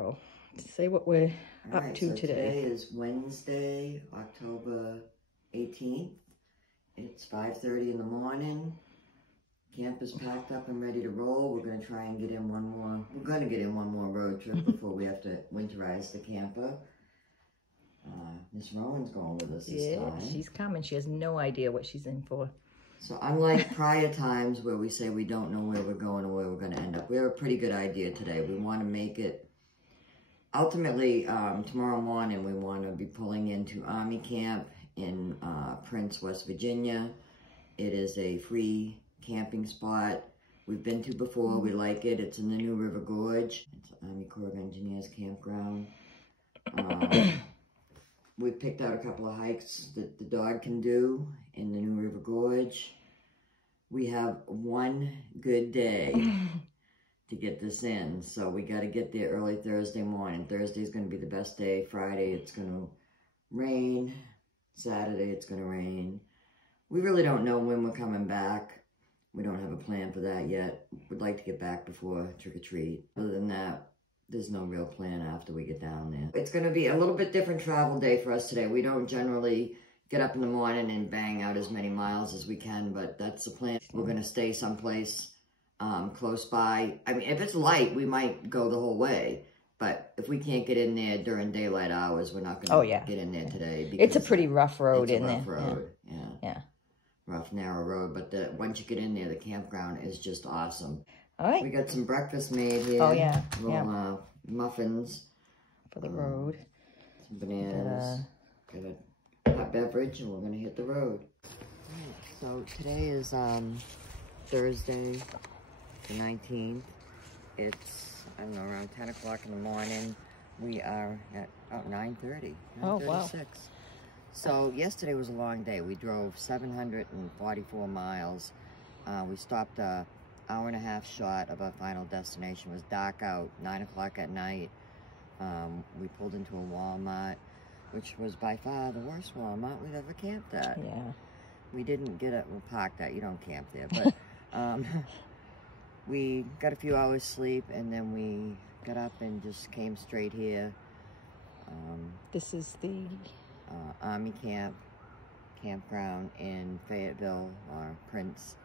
Carol. Say what we're up to so today. Today is Wednesday, October 18th. It's 5:30 in the morning. Camp is packed up and ready to roll. We're going to try and get in one more. We're going to get in one more road trip before we have to winterize the camper. Miss Rowan's going with us this time. Yeah, she's coming. She has no idea what she's in for. So unlike prior times where we say we don't know where we're going or where we're going to end up, we have a pretty good idea today. We want to make it, ultimately, tomorrow morning we want to be pulling into Army Camp in Prince, West Virginia. It is a free camping spot we've been to before. We like it. It's in the New River Gorge. It's Army Corps of Engineers campground. We've picked out a couple of hikes that the dog can do in the New River Gorge. We have one good day to get this in, so we got to get there early Thursday morning. Thursday's going to be the best day. Friday it's going to rain. Saturday it's going to rain. We really don't know when we're coming back. We don't have a plan for that yet. We'd like to get back before trick-or-treat. Other than that, there's no real plan after we get down there. It's going to be a little bit different travel day for us today. We don't generally get up in the morning and bang out as many miles as we can, but that's the plan. We're going to stay someplace close by. I mean, if it's light, we might go the whole way. But if we can't get in there during daylight hours, we're not going to get in there today. It's a pretty rough road in there. It's a rough road, yeah. Rough, narrow road. But once you get in there, the campground is just awesome. All right. We got some breakfast made here. Oh, yeah. Little muffins. For the road. Some bananas. Got a hot beverage, and we're going to hit the road. So today is Thursday, the 19th. It's, I don't know, around 10 o'clock in the morning. We are at 9:30. Oh, wow. So yesterday was a long day. We drove 744 miles. We stopped an hour-and-a-half short of our final destination. It was dark out, 9 o'clock at night. We pulled into a Walmart, which was by far the worst Walmart we've ever camped at. Yeah. We didn't get it, we parked at, you don't camp there, but we got a few hours sleep, and then we got up and just came straight here. This is the Army campground in Fayetteville or Prince,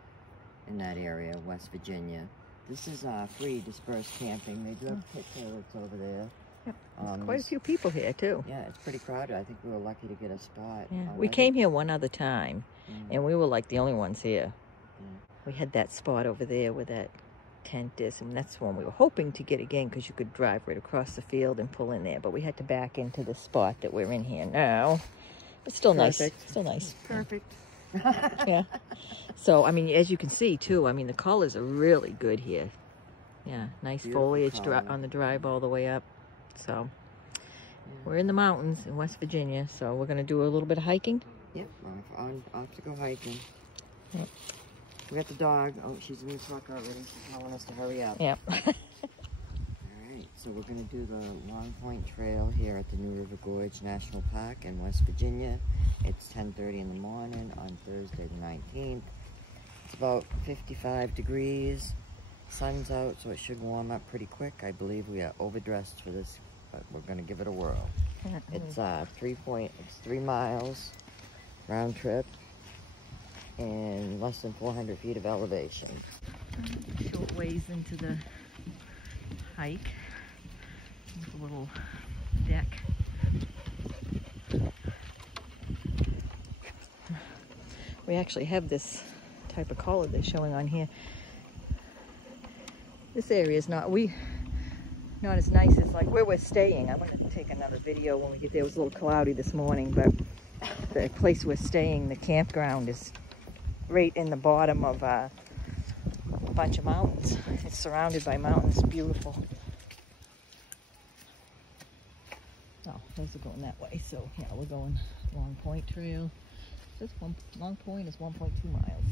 in that area, West Virginia. This is free dispersed camping. They do have pit toilets over there. Yep. Quite a few people here too. Yeah, it's pretty crowded. I think we were lucky to get a spot. Yeah. We came here one other time, and we were like the only ones here. We had that spot over there where that tent is, and that's one we were hoping to get again because you could drive right across the field and pull in there, but we had to back into the spot that we're in here now. But still nice. Still nice. Perfect. Yeah. So, I mean, as you can see too, I mean, the colors are really good here. Yeah, nice Beautiful foliage color. on the drive all the way up. So, we're in the mountains in West Virginia, so we're going to do a little bit of hiking. Yep, off to go hiking. Yep. We got the dog. Oh, she's in the truck already. She's telling us to hurry up. Yep. All right, so we're going to do the Long Point Trail here at the New River Gorge National Park in West Virginia. It's 10:30 in the morning on Thursday the 19th. It's about 55 degrees. Sun's out, so it should warm up pretty quick. I believe we are overdressed for this, but we're going to give it a whirl. It's 3 miles round trip and less than 400 feet of elevation. Short ways into the hike. There's a little deck. We actually have this type of collar they're showing on here. This area is not as nice as like where we're staying. I want to take another video when we get there. It was a little cloudy this morning, but the place we're staying, the campground, is right in the bottom of a bunch of mountains. It's surrounded by mountains. Beautiful. Oh, those are going that way. So yeah, we're going Long Point Trail. This one, Long Point is 1.2 miles.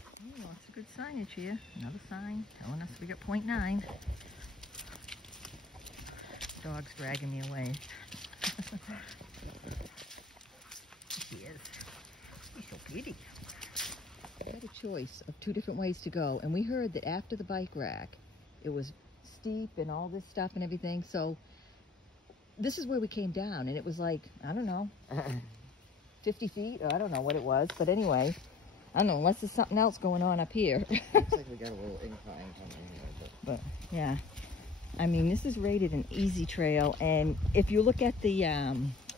Oh, lots of good signage here. Another sign telling us we got 0.9. Dog's dragging me away. She is. She's so pretty. had a choice of 2 different ways to go, and we heard that after the bike rack, it was steep and all this stuff and everything. So this is where we came down, and it was like, I don't know, 50 feet, or I don't know what it was. But anyway, I don't know, unless there's something else going on up here. Looks like we got a little incline coming here. But yeah, I mean, this is rated an easy trail, and if you look at the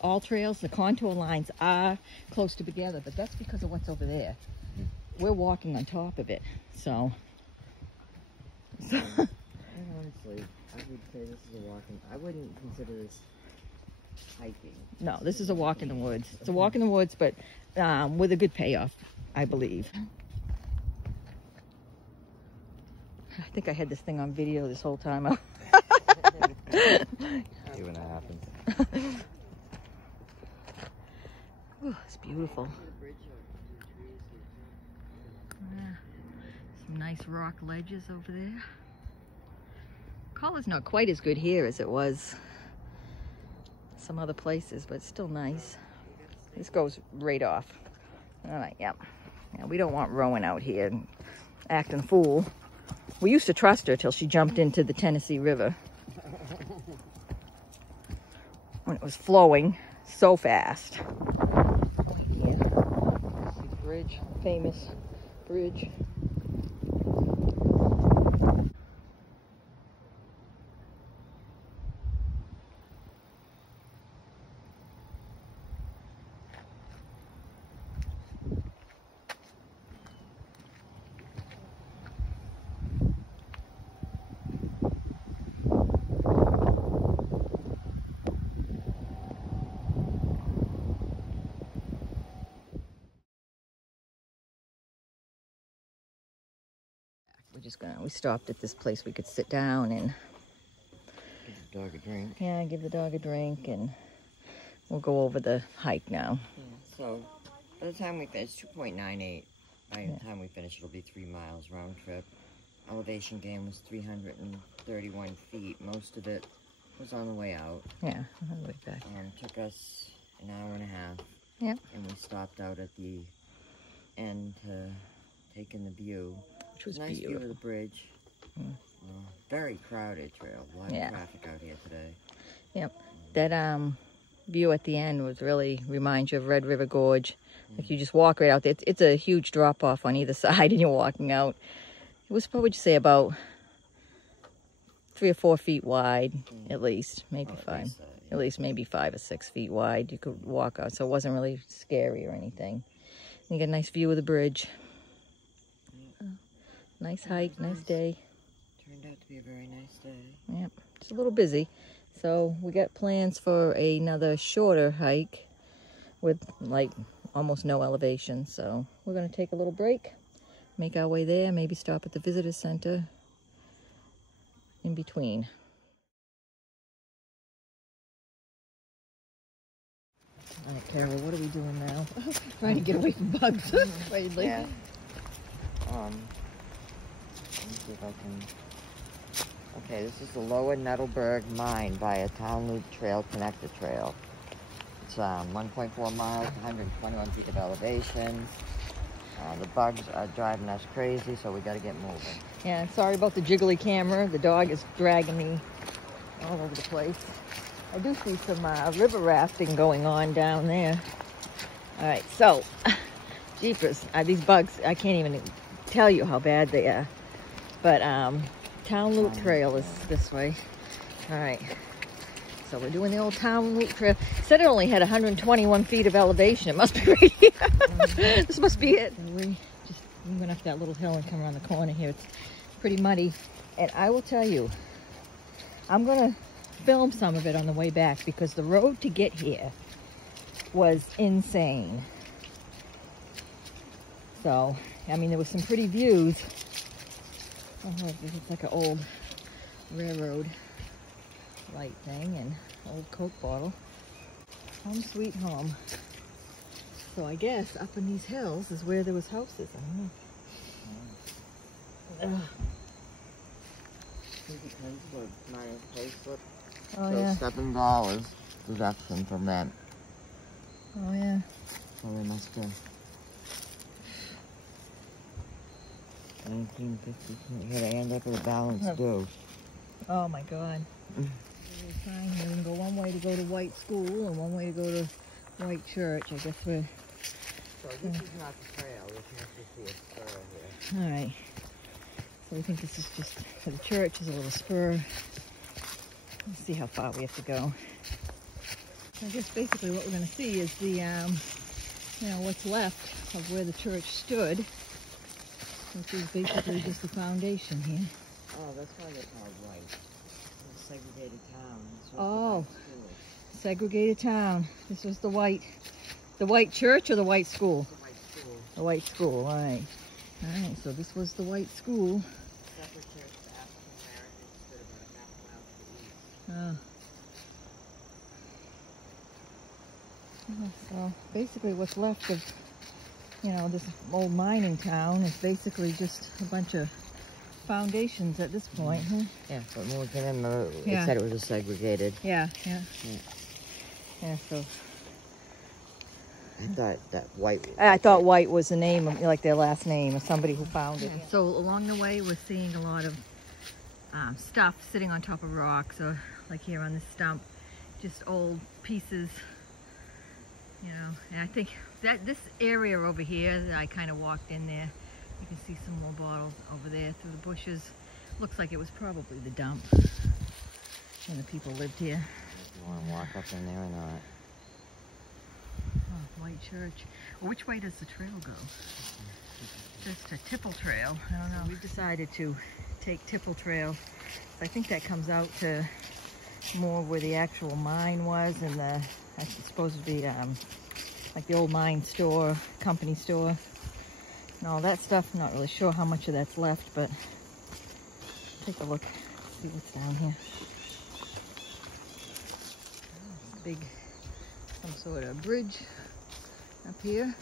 all trails, the contour lines are close together, but that's because of what's over there. We're walking on top of it, so. And honestly, I would say this is a walking. I wouldn't consider this hiking. No, this is a walk in the woods. It's a walk in the woods, but with a good payoff, I believe. I think I had this thing on video this whole time. See when that happens. Ooh, it's beautiful. Yeah, some nice rock ledges over there. Color's not quite as good here as it was some other places, but it's still nice. This goes right off. All right, yep. Yeah, we don't want Rowan out here acting fool. We used to trust her till she jumped into the Tennessee River when it was flowing so fast. Yeah. Bridge, famous bridge. We stopped at this place we could sit down and Give the dog a drink. yeah, give the dog a drink, and we'll go over the hike now. Yeah, so by the time we finish, 2.98. By the time we finish, it'll be 3 miles round trip. Elevation gain was 331 feet. Most of it was on the way out. Yeah, on the way back. Took us an hour and a half. Yeah. And we stopped out at the end to take in the view. Which was nice beautiful. view of the bridge. Very crowded trail. A lot of traffic out here today. Yep. That view at the end was really reminds you of Red River Gorge. Like you just walk right out there. It's a huge drop off on either side, and you're walking out. It was probably, say, about 3 or 4 feet wide, at least, maybe 5. At least maybe 5 or 6 feet wide. You could walk out, so it wasn't really scary or anything. And you get a nice view of the bridge. Nice hike, nice day. Turned out to be a very nice day. Yep, just a little busy. So we got plans for another shorter hike with like almost no elevation. So we're gonna take a little break, make our way there, maybe stop at the visitor center in between. All right, Carol, what are we doing now? Trying to get away from bugs. Yeah. Let me see if I can. Okay, this is the Lower Nettleburg Mine via Town Loop Trail Connector Trail. It's 1.4 miles, 121 feet of elevation. The bugs are driving us crazy, so we got to get moving. Yeah, sorry about the jiggly camera. The dog is dragging me all over the place. I do see some river rafting going on down there. All right, so, jeepers, these bugs, I can't even tell you how bad they are. But Town Loop Trail is this way. All right, so we're doing the old Town Loop Trail. It said it only had 121 feet of elevation. It must be right here. This must be it. We went up that little hill and come around the corner here. It's pretty muddy. And I will tell you, I'm going to film some of it on the way back because the road to get here was insane. So, I mean, there was some pretty views. Oh, this is like an old railroad light thing and old Coke bottle. Home sweet home. So I guess up in these hills is where there was houses. I don't know. Oh yeah. $7 deduction from that. Oh yeah. So they must have. 1950. You're gonna end up with a balanced due. Oh my God. There's a sign here. We can go one way to go to White School and one way to go to White Church. I guess we're... So this is not the trail. You can actually see a spur here. All right. So we think this is just for the church. There's a little spur. Let's see how far we have to go. I guess basically what we're going to see is the, you know, what's left of where the church stood, which is basically just the foundation here. Oh, that's why they're called white. It's a segregated town. Oh, segregated town. This was the white church or the white school? The white school. The white school, all right. All right, so this was the white school. Separate church for African Americans stood about a half mile to the east. So basically what's left of, you know, this old mining town is basically just a bunch of foundations at this point, huh? Yeah, but when we came in, it said it was a segregated. Yeah. Yeah, so... I thought that white... I thought White was the name, like their last name, of somebody who found it. So along the way, we're seeing a lot of stuff sitting on top of rocks, or like here on this stump, just old pieces, you know. And I think that this area over here, I kind of walked in there. You can see some more bottles over there through the bushes. Looks like it was probably the dump when the people lived here. Do you want to walk up in there or not? Oh, White Church. Well, which way does the trail go? Just a Tipple Trail. I don't know. We've decided to take Tipple Trail. I think that comes out to more where the actual mine was, and the, it's supposed to be like the old mine store, company store, and all that stuff. I'm not really sure how much of that's left, but take a look, see what's down here. Big, some sort of bridge up here.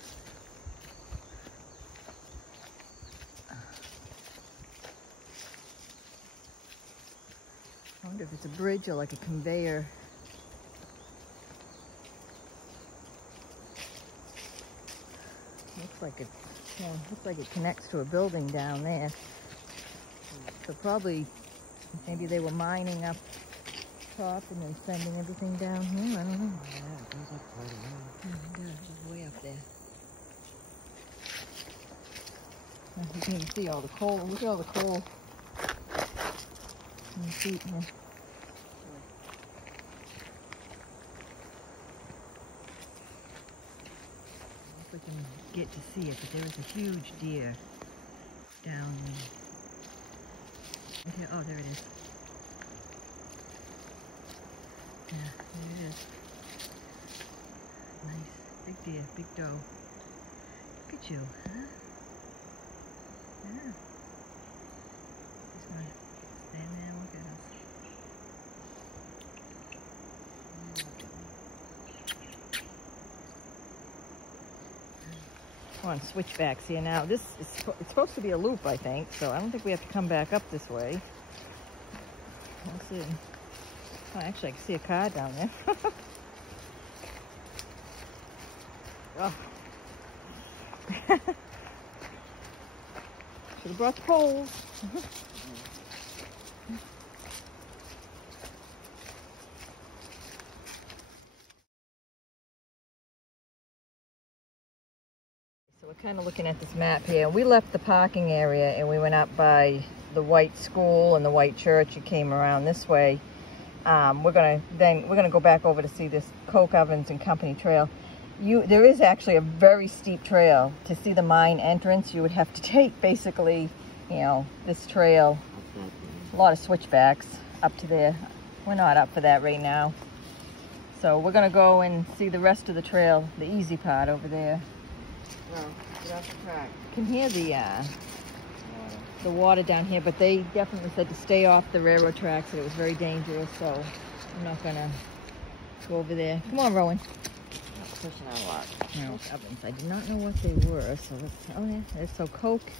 I wonder if it's a bridge or like a conveyor. Looks like it connects to a building down there. So probably, maybe they were mining up top and then sending everything down here. I don't know. Yeah, it goes up quite a while. Oh my God, it's way up there. You can even see all the coal. Look at all the coal in the feet here. If we can get to see it, but there is a huge deer down there. Oh, there it is. Yeah, there it is. Nice. Big deer, big doe. Look at you, huh? Yeah. Just gonna stand there and look at us. We're on switchbacks here now. This is it's supposed to be a loop, I think, so I don't think we have to come back up this way. We'll see. Oh, actually, I can see a car down there. Oh. Should have brought the poles. So we're kind of looking at this map here. We left the parking area and we went up by the white school and the white church. You came around this way. We're gonna go back over to see this Coke Ovens and Company Trail. There is actually a very steep trail. To see the mine entrance, you would have to take basically, you know, this trail, a lot of switchbacks up to there. We're not up for that right now. So we're gonna go and see the rest of the trail, the easy part over there. Well, get off the track. You can hear the water down here, but they definitely said to stay off the railroad tracks, that it was very dangerous, so I'm not gonna go over there. Come on, Rowan. Pushing our luck. No, ovens. I did not know what they were, so let's, oh yeah, there's so Coke.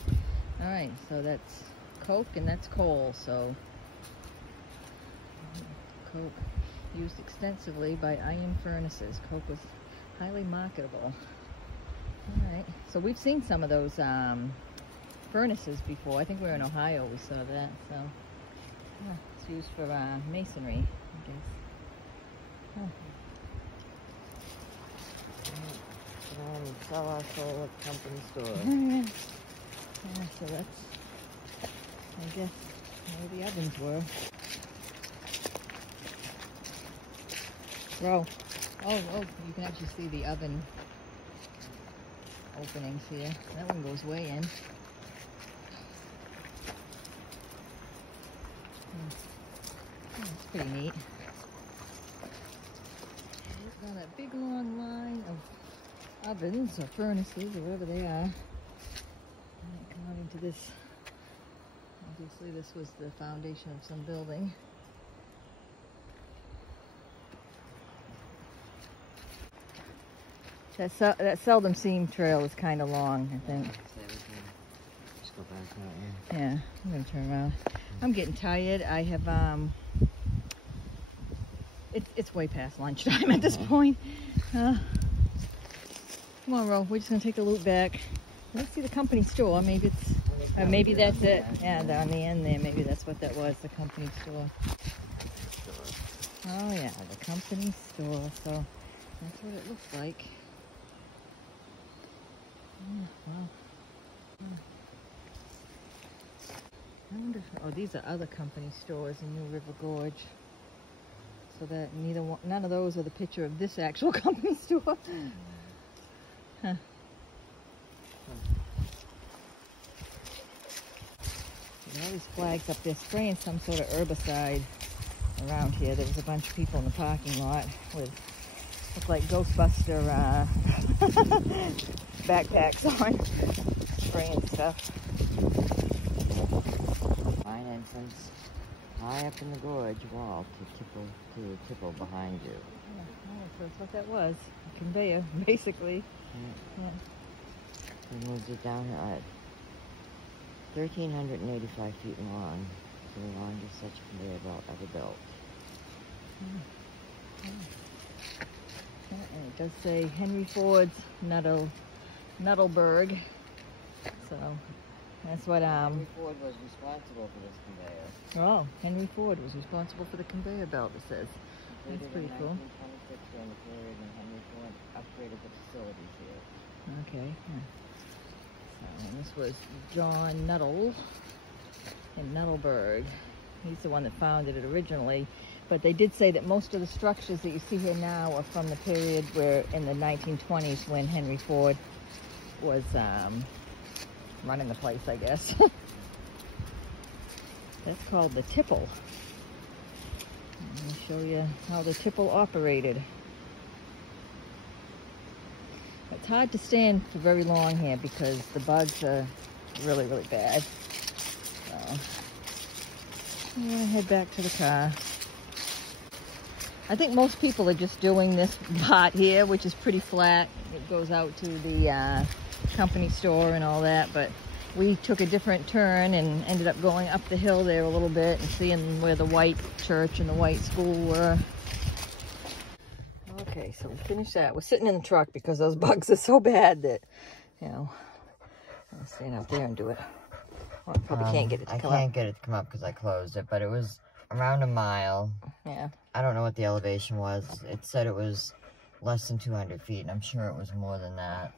All right, so that's Coke and that's coal, so Coke used extensively by iron furnaces. Coke was highly marketable. All right, so we've seen some of those furnaces before. I think we were in Ohio, we saw that. So yeah, it's used for masonry, I guess. Huh. Sell our soul at company store. Yeah, so that's, I guess, where the ovens were. Bro, oh, you can actually see the oven openings here. That one goes way in. That's pretty neat. Got a big long line of ovens or furnaces or whatever they are. And come out into this. Obviously this was the foundation of some building. That seldom seen trail is kind of long, I think. Just go back out here. Yeah, I'm gonna turn around. I'm getting tired. I have it's way past lunchtime at this point. Come on, Ro. We're just gonna take a loop back. Let's see the company store. Maybe it's maybe that's it. Yeah, on the end there. Maybe that's what that was. The company store. Oh yeah, the company store. So that's what it looks like. Wow. I wonder if, oh, these are other company stores in New River Gorge. So that none of those are the picture of this actual company store. Huh. All these flags up there spraying some sort of herbicide around here. There was a bunch of people in the parking lot with look like Ghostbuster backpacks on, spraying stuff. Fine entrance, high up in the gorge wall to tipple behind you. Yeah, so that's what that was, a conveyor, basically. Yeah. We moved it down at 1,385 feet long, the longest such conveyor belt ever built. And it does say Henry Ford's Nuttleberg. So that's what Henry Ford was responsible for this conveyor. Oh, Henry Ford was responsible for the conveyor belt, it says. That's pretty cool. In 1926 during the period when Henry Ford upgraded the facilities here. Okay. Yeah. So, and this was John Nuttall in Nuttleberg. He's the one that founded it originally. But they did say that most of the structures that you see here now are from the period where, in the 1920s, when Henry Ford was running the place, I guess. That's called the tipple. Let me show you how the tipple operated. It's hard to stand for very long here because the bugs are really, really bad. So, I'm gonna head back to the car. I think most people are just doing this part here, which is pretty flat. It goes out to the company store and all that, but we took a different turn and ended up going up the hill there a little bit and seeing where the white church and the white school were. Okay, so we finished that. We're sitting in the truck because those bugs are so bad that, you know, I'll stand out there and do it. Well, I probably can't get it to come up. I can't get it to come up because I closed it, but it was around a mile. Yeah. I don't know what the elevation was. It said it was less than 200 feet, and I'm sure it was more than that.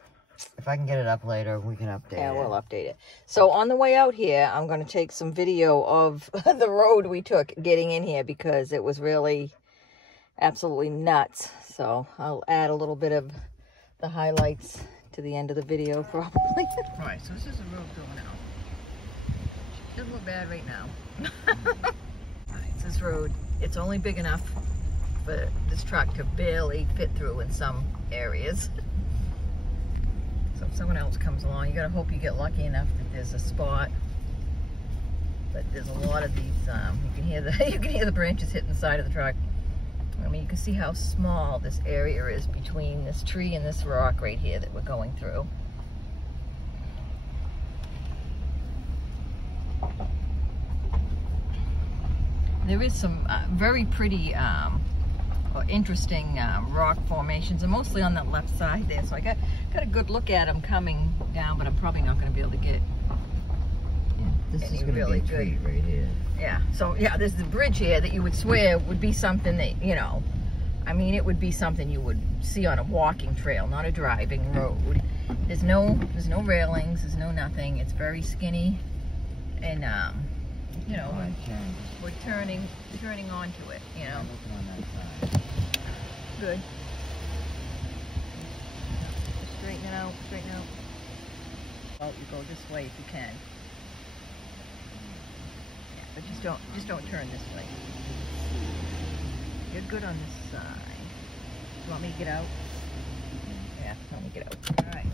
If I can get it up later, we can update it. Yeah, we'll update it. So on the way out here, I'm going to take some video of the road we took getting in here because it was really absolutely nuts. So I'll add a little bit of the highlights to the end of the video probably. All right, so this is the road going out. Doesn't look bad right now. It's this road. It's only big enough for this truck to barely fit through in some areas. So if someone else comes along, you gotta hope you get lucky enough that there's a spot. But there's a lot of these. You can hear the branches hitting the side of the truck. I mean, you can see how small this area is between this tree and this rock right here that we're going through. There is some very pretty or interesting rock formations, and mostly on that left side there. So I got a good look at them coming down, but I'm probably not going to be able to get This is any gonna really be a good. treat right here. Yeah. So yeah, there's the bridge here that you would swear would be something that, you know, I mean, it would be something you would see on a walking trail, not a driving road. There's no railings, there's no nothing. It's very skinny, and you know, we're turning onto it. You know. I'm looking on that side. Good. Straighten it out. Straighten it out. Oh, you go this way if you can. Yeah, but just don't turn this way. You're good on this side. Do you want me to get out? Yeah, let me get out. All right.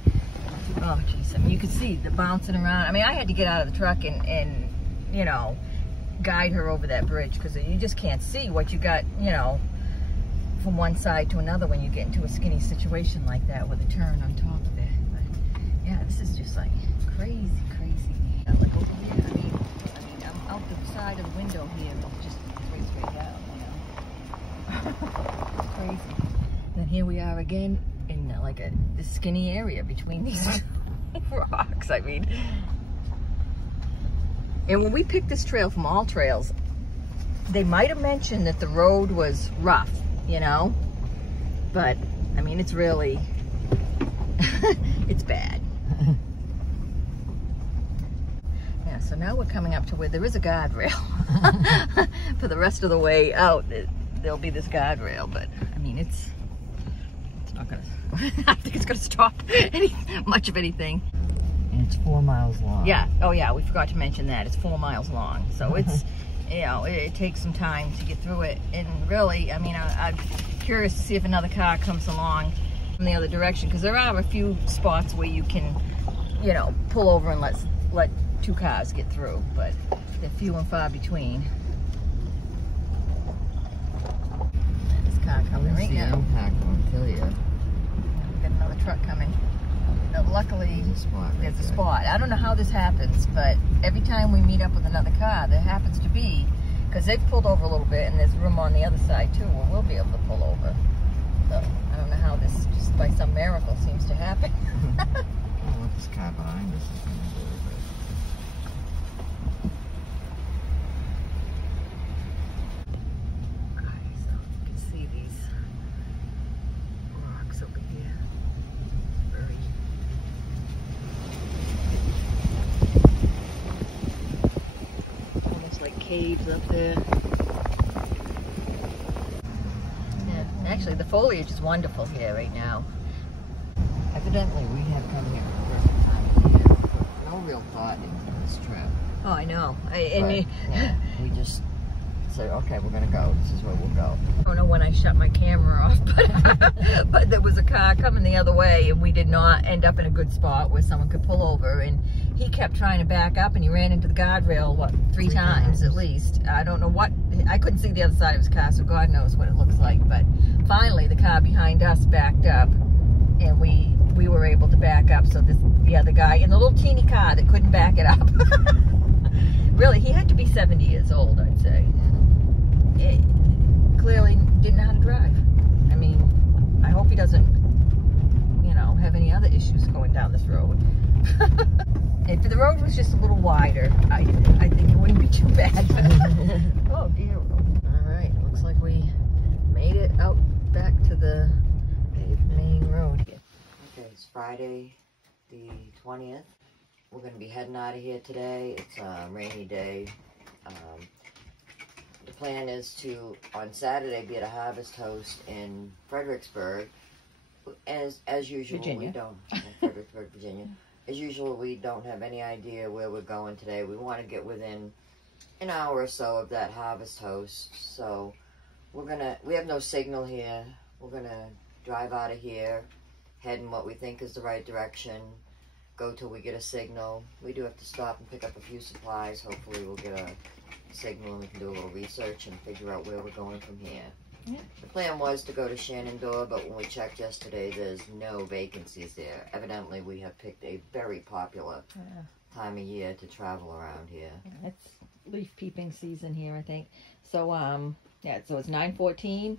Oh, jeez. I mean, you can see the bouncing around. I mean, I had to get out of the truck and you know, guide her over that bridge because you just can't see what you got, you know, from one side to another when you get into a skinny situation like that with a turn on top of it. But yeah, this is just like crazy, crazy. Like over here, I mean, I'm out the side of the window here, but just straight down, you know. Crazy. Then here we are again in like a skinny area between these rocks. I mean, and when we picked this trail from All Trails, they might have mentioned that the road was rough, you know, but I mean, it's really, it's bad. Yeah, so now we're coming up to where there is a guardrail. For the rest of the way out, there'll be this guardrail, but I mean, it's not gonna, I think it's gonna stop much of anything. And it's 4 miles long. Yeah, oh yeah, we forgot to mention that. It's 4 miles long, so it's, you know, it takes some time to get through it. And really, I mean, I'm curious to see if another car comes along from the other direction, because there are a few spots where you can, you know, pull over and let 2 cars get through, but they're few and far between. And this car coming right now. The impact won't kill you. We got another truck coming. Now, luckily, there's a spot. I don't know how this happens, but every time we meet up with another car, there happens to be, because they've pulled over a little bit, and there's room on the other side too, where we'll be able to pull over. So I don't know how this, just by some miracle, seems to happen. What this car behind us is going to do, but... Okay, so you can see these rocks over here. Very. Almost like caves up there. Yeah, actually the foliage is wonderful here right now. Evidently, we have come here for the first time of the year. Put no real thought into this trip. Oh, I know. We just said, okay, we're gonna go. This is where we'll go. I don't know when I shut my camera off, but there was a car coming the other way, and we did not end up in a good spot where someone could pull over. And he kept trying to back up, and he ran into the guardrail, what, three times at least. I don't know what, I couldn't see the other side of his car, so God knows what it looks like. But finally, the car behind us backed up, and we were able to back up. So the other guy in the little teeny car that couldn't back it up. Really, he had to be 70 years old, I'd say. It clearly didn't know how to drive. I mean, I hope he doesn't, you know, have any other issues going down this road. If the road was just a little wider, I think it wouldn't be too bad. Oh dear. All right, looks like we made it out back to the main road here. Okay, it's Friday the 20th. We're going to be heading out of here today. It's a rainy day. The plan is to, on Saturday, be at a harvest host in Fredericksburg. As usual, Virginia. we don't, Fredericksburg, Virginia. As usual, we don't have any idea where we're going today. We want to get within an hour or so of that harvest host. So we have no signal here. We're gonna drive out of here, head in what we think is the right direction, go till we get a signal. We do have to stop and pick up a few supplies. Hopefully we'll get a signal and we can do a little research and figure out where we're going from here. Yeah. The plan was to go to Shenandoah, but when we checked yesterday, there's no vacancies there. Evidently, we have picked a very popular time of year to travel around here. Yeah, it's leaf peeping season here, I think. So, yeah, so it's 9:14.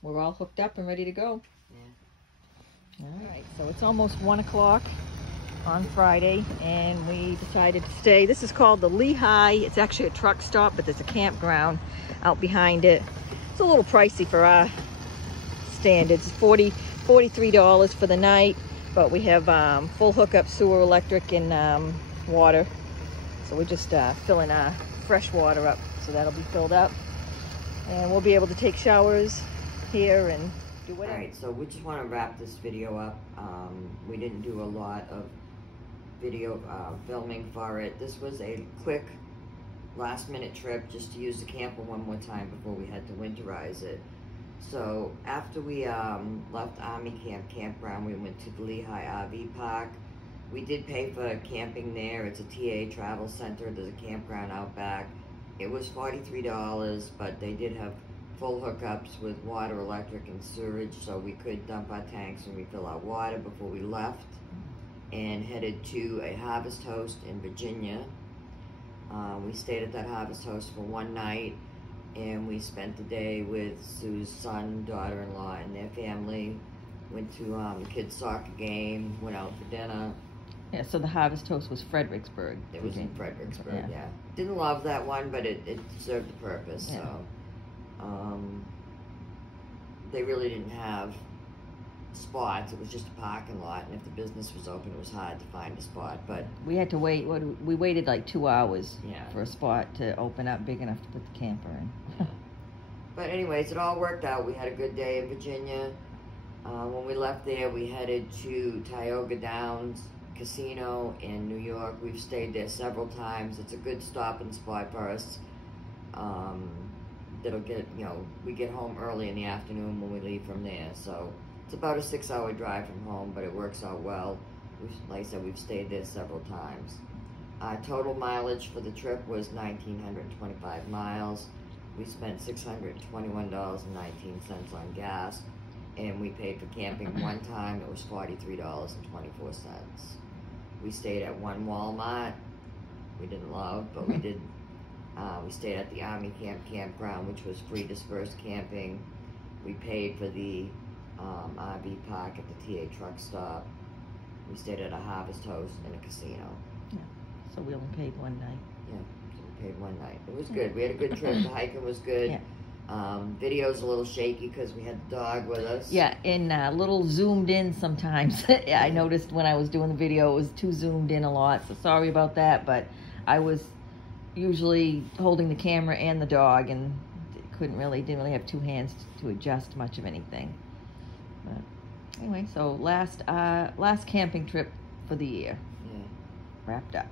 We're all hooked up and ready to go. Yeah. All right, so it's almost 1 o'clock. on Friday, and we decided to stay. This is called the Lehigh. It's actually a truck stop, but there's a campground out behind it. It's a little pricey for our standards. $43 for the night, but we have full hookup, sewer, electric, and water. So we're just filling our fresh water up, so that'll be filled up, and we'll be able to take showers here and do whatever. All right, so we just want to wrap this video up. We didn't do a lot of video filming for it. This was a quick last-minute trip just to use the camper one more time before we had to winterize it. So after we left Army Campground, we went to the Lehigh RV Park. We did pay for camping there. It's a TA travel center. There's a campground out back. It was $43, but they did have full hookups with water, electric, and sewage, so we could dump our tanks and refill our water before we left, and headed to a Harvest Host in Virginia. We stayed at that Harvest Host for one night, and we spent the day with Sue's son, daughter-in-law, and their family. Went to the kids' soccer game, went out for dinner. Yeah, so the Harvest Host was Fredericksburg. It was in Fredericksburg, yeah. Didn't love that one, but it served the purpose, yeah. So. They really didn't have spots. It was just a parking lot, and if the business was open, it was hard to find a spot. But we had to wait. We waited like 2 hours yeah. for a spot to open up big enough to put the camper in. Yeah. But anyways, it all worked out. We had a good day in Virginia. When we left there, we headed to Tioga Downs Casino in New York. We've stayed there several times. It's a good stopping spot for us. That'll get, we get home early in the afternoon when we leave from there. So it's about a 6-hour drive from home, but it works out well. Like I said, we've stayed there several times. Total mileage for the trip was 1,925 miles. We spent $621.19 on gas, and we paid for camping one time. It was $43.24. We stayed at one Walmart. We didn't love, but we did. We stayed at the Army Campground, which was free dispersed camping. We paid for the RV park at the TA truck stop. We stayed at a Harvest Host and a casino. Yeah. So we only paid one night. Yeah, so we paid one night. It was good. We had a good trip. The hiking was good. Yeah. Video's a little shaky because we had the dog with us. Yeah, and a little zoomed in sometimes. I noticed when I was doing the video, it was too zoomed in a lot. So sorry about that, but I was usually holding the camera and the dog, and didn't really have two hands to adjust much of anything. But anyway, so last camping trip for the year. Yeah. Wrapped up.